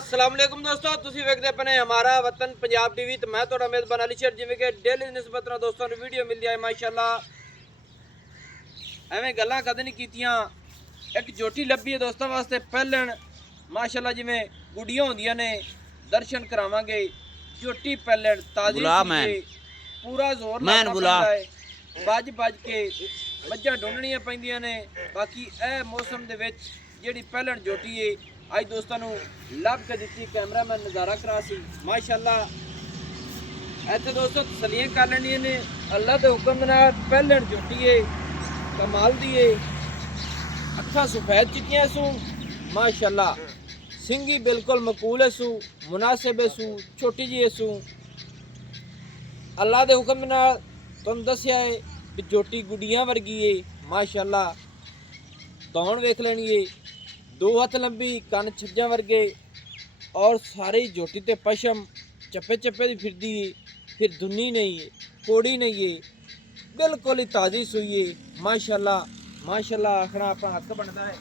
अस्सलाम वालेकुम दोस्तों, ਤੁਸੀਂ ਵੇਖਦੇ ਆਪਣੇ ਹਮਾਰਾ ਵਤਨ ਪੰਜਾਬ ਟੀਵੀ ਤੇ ਮੈਂ ਤੁਹਾਡਾ ਮੇਜ਼ਬਾਨ ਅਲੀ ਸ਼ੇਰ। ਜਿਵੇਂ ਕਿ ਡੇਲੀ ਨਿਸਬਤ ਨਾਲ ਦੋਸਤਾਂ ਨੂੰ ਵੀਡੀਓ ਮਿਲਦੀ ਹੈ ਮਾਸ਼ਾਅੱਲਾ, ਐਵੇਂ ਗੱਲਾਂ ਕਦੇ ਨਹੀਂ ਕੀਤੀਆਂ। ਇੱਕ ਜੋਟੀ ਲੱਭੀ ਹੈ ਦੋਸਤਾਂ ਵਾਸਤੇ ਪਹਿਲਣ ਮਾਸ਼ਾਅੱਲਾ, ਜਿਵੇਂ ਗੁੱਡੀਆਂ ਹੁੰਦੀਆਂ ਨੇ ਦਰਸ਼ਨ ਕਰਾਵਾਂਗੇ। ਜੋਟੀ ਪਹਿਲਣ ਤਾਜ਼ੀ ਪੂਰਾ ਜ਼ੋਰ ਲਾਉਂਦਾ ਹੈ, ਵੱਜ ਕੇ ਮੱਝਾਂ ਢੂੰਡਣੀਆਂ ਪੈਂਦੀਆਂ ਨੇ। ਬਾਕੀ ਇਹ ਮੌਸਮ ਦੇ ਵਿੱਚ ਜਿਹੜੀ ਪਹਿਲਣ ਜੋਟੀ ਹੈ ਅੱਜ ਦੋਸਤਾਂ ਨੂੰ ਲੱਭ ਕੇ ਦਿੱਤੀ, ਕੈਮਰਾਮੈਨ ਨਜ਼ਾਰਾ ਕਰਾ ਸੀ ਮਾਸ਼ਾਅੱਲਾ। ਇੱਥੇ ਦੋਸਤੋ ਤਸਲੀਆਂ ਕਰ ਲੈਣੀਆਂ ਨੇ ਅੱਲਾ ਦੇ ਹੁਕਮ ਨਾਲ। ਪਹਿਲਣ ਜੋਟੀ ਹੈ ਕਮਾਲ ਦੀ ਹੈ, ਅੱਖਾਂ ਸਫੈਦ ਚਿੱਟੀਆਂ ਸੂ माशाअल्लाह, सिंगी बिल्कुल मकूल है सू, मुनासिब है सू, छोटी जी है सू। अल्लाह के हुक्म नाल तुहानूं दस्सिया है भी जोटी गुडियां वर्गी है माशाअल्लाह। दौड़ वेख लेनी है, दो हथ लंबी, कन छज्जा वर्गे और सारी जोटी ते पशम चप्पे चप्पे दी फिरदी है, फिर धुनी नहीं है, कोड़ी नहीं है, बिल्कुल ही ताज़ी सुई है माशाअल्लाह। माशाअल्लाह आखना अपना हक बनता है।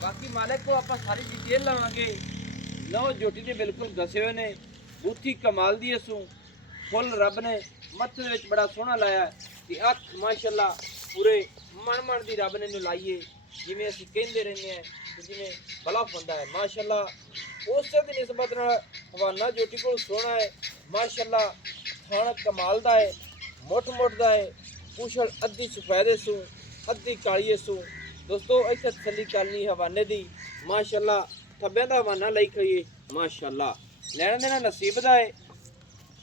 बाकी मालिक को आप सारी डिटेल लवांगे। लो जोटी ने बिल्कुल दसे हुए ने, बूथी कमाल दी सू, फुल रब ने मत्थे विच बड़ा सोहना लाया कि अख माशाअल्लाह पूरे मन दी रब ने लाइए, जिवें असीं कहंदे रहंदे हैं जिवें बलफ हुंदा है माशाअल्लाह। उस दी निस्बत नाल हवाना जोटी कोल सोहना है माशाअल्लाह। थान कमाल दा है, मुठ दा है, पूछल अद्धी सफेद सू अद्धी काली सू। दोस्तों इत्थे तसल्ली करनी हवाने दी माशाअल्लाह, थब्बे दा हवाना लई खाइए माशाअल्लाह। लैना देना नसीब दा है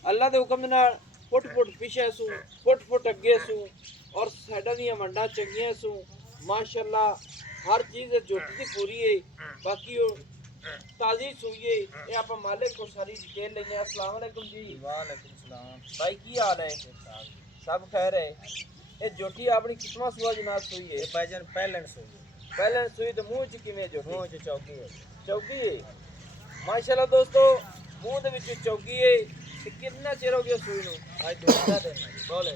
अल्लाह दे हुक्म नाल। फुट पीछे सू, फुट अगे सू और साइडां दी वंडां चंगियां सू माशाअल्लाह। हर चीज़ जोटी दी पूरी है। बाकी ताज़ी सूई है। ये आप मालिक को सारी डिटेल लेने। अस्सलाम वालेकुम जी। वालेकुम सलाम भाई की हाल है? सब खैर है। ये जोटी अपनी कितना सुआ जनाब सूई है? ये भाईजान पहलन सूई पहले सूई तो मुंह च किवें जोटी? मुंह च चौकी है। चौकी है माशाअल्लाह। दोस्तों मुंह दे विच चौकी है। ते कितना चिर हो गया सूई नूं? आज दूसरा दिन है बोले।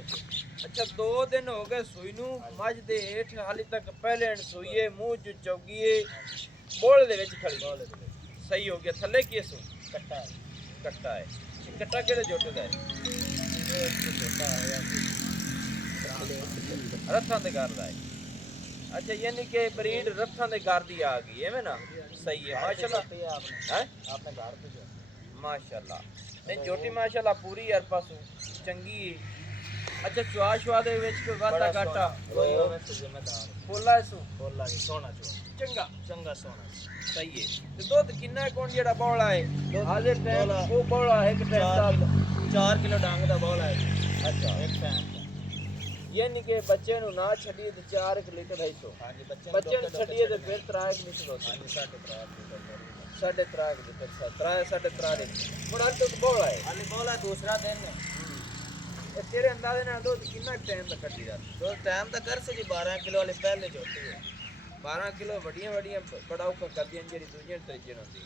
अच्छा 2 दिन हो गए सूई नूं। मझ दे हेठ हाली तक पहले सूई है, मुंह च चौकी है, बोल दे विच खड़ी। बोले दे सही हो गया। थल्ले की सू कट्टा है। कट्टा है। कट्टा केड़े जोटे दा है? ये छोटा है या रथां दे घर दा है। अच्छा यानी कि ब्रीड रथां दे घर दी आ गई है ना? सही है माशाअल्लाह। पे आपने हैं आपने घर पे जो माशाअल्लाह। नहीं जोटी माशाअल्लाह पूरी हर पासों चंगी है। अच्छा चुआ दे विच कोई वादा घाटा कोई होवे तो जिम्मेदार बोला सू बोला जी सोना जो चंगा चंगा सोना सही है। ते दुध किन्ना कौन जेड़ा बौला है दुध हाजिर टाइम बौला। वो बौला है कि टाइम दा? 4 किलो डांग दा बोला है। अच्छा एक टाइम यानी कि बच्चे नु ना छड़िए तो 4 लीटर 250। हां जी बच्चे नु छड़िए तो फिर 3 लीटर होता हां है। जी 3.5 लीटर 3.5 लीटर 3.5 लीटर बड़ा तो बौला है। हाली बोला दूसरा दिन है। ये तेरे अंदाजे नाल दुध कितना टाइम तक कटी जाती? दो टाइम तक कर से जी 12 किलो वाली पहले जोती है। 12 किलो वड्डियां बड़ा औखा करदियां जेडी दूजियां तरीके नाल होंदी।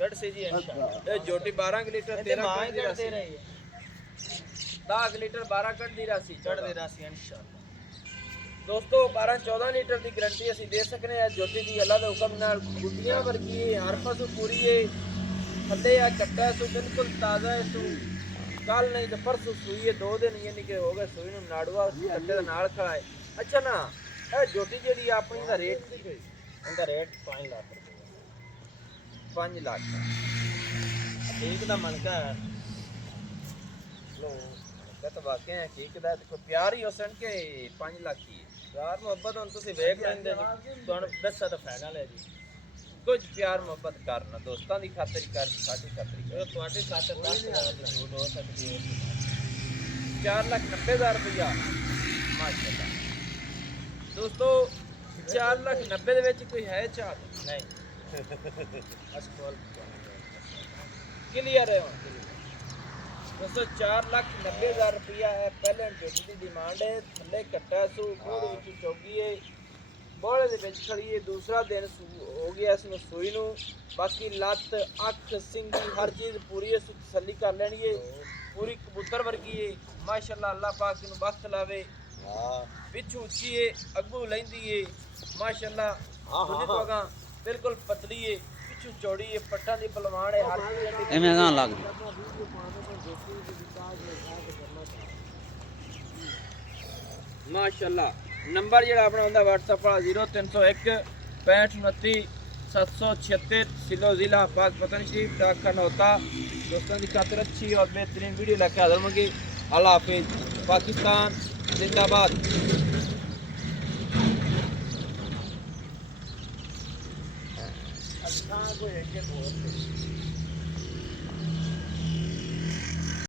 कट से जी इंशाल्लाह। ये जोटी 12 लीटर 13 मां कट दी करते रासी, रही है 10 लीटर 12 कट दी रासी चढ़ दे राशि इंशाल्लाह। दोस्तों 12-14 लीटर की गारंटी असी दे सकने हैं जोटी की अल्लाह के हुक्म नाल। गुड्डियां वर्गी है, हर पासों पूरी है, थल्ले आ कट्टा है सू बिल्कुल ताज़ा है सू। कल नहीं तो परसों सूई है, 2 दिन यानी कि हो गए सूई नूं। नाड़वा कट्टे दे नाल खड़ा है। अच्छा ना ये जोटी जेडी अपनी दा रेट की कोई? उनका रेट 5 लाख रुपए 5 लाख ठीक दा मन का है। लो तो वाकई है ठीक दा। कोई प्यार ही हुसन के 5 लाख की प्यार मोहब्बत हम तुसी वेख लेंदे जी तुहानू दस्सा तो फाइनल है जी। कुछ प्यार मोहब्बत करना दोस्तों की खातिर कर, साडी खातिर कर। ये ਤੁਹਾਡੀ ਖਾਤਰ 10,000 ਦੀ ਛੂਟ ਹੋ ਸਕਦੀ ਹੈ। 4,90,000 रुपया माशाअल्लाह। दोस्तों 4,90,000 ਦੇ ਵਿੱਚ ਕੋਈ ਹੈ ਚਾਹ? नहीं अस्कोल क्लियर है ਹੁਣ? दोस्तों 4,90,000 रुपया है पहले जोटी की डिमांड है। थल्ले कट्टा सू मूड विच चौगी है, बोले दे विच खड़ी है। दूसरा दिन हो गया इसमें सूई नूं। बाकी लत अख सिंगी हर चीज़ पूरी है, तसल्ली कर लेनी है। पूरी कबूतर वर्गी है माशाअल्लाह। अल्लाह पाक नूं बख्त लावे। पिछू उच्ची है, अगू लैंदी है माशाअल्लाह। दोनों पगां बिल्कुल पतली है, ਪਿੱਛੂ ਚੌੜੀ ਇਹ ਪੱਟਾਂ ਦੀ ਪਹਿਲਵਾਨ ਹੈ ਹਰ ਐਵੇਂ ਗਾਂ ਲੱਗਦੀ ਮਾਸ਼ਾਅੱਲਾ ਨੰਬਰ ਜਿਹੜਾ ਆਪਣਾ ਹੁੰਦਾ WhatsApp ਵਾਲਾ 0301 6529 776 सिलो ज़िला पाक पतन शरीफ डाक खाना होता दोस्तों की खातिर अच्छी और बेहतरीन वीडियो लेकर हाजिर होंगे। अल्लाह हाफिज़। पाकिस्तान जिंदाबाद।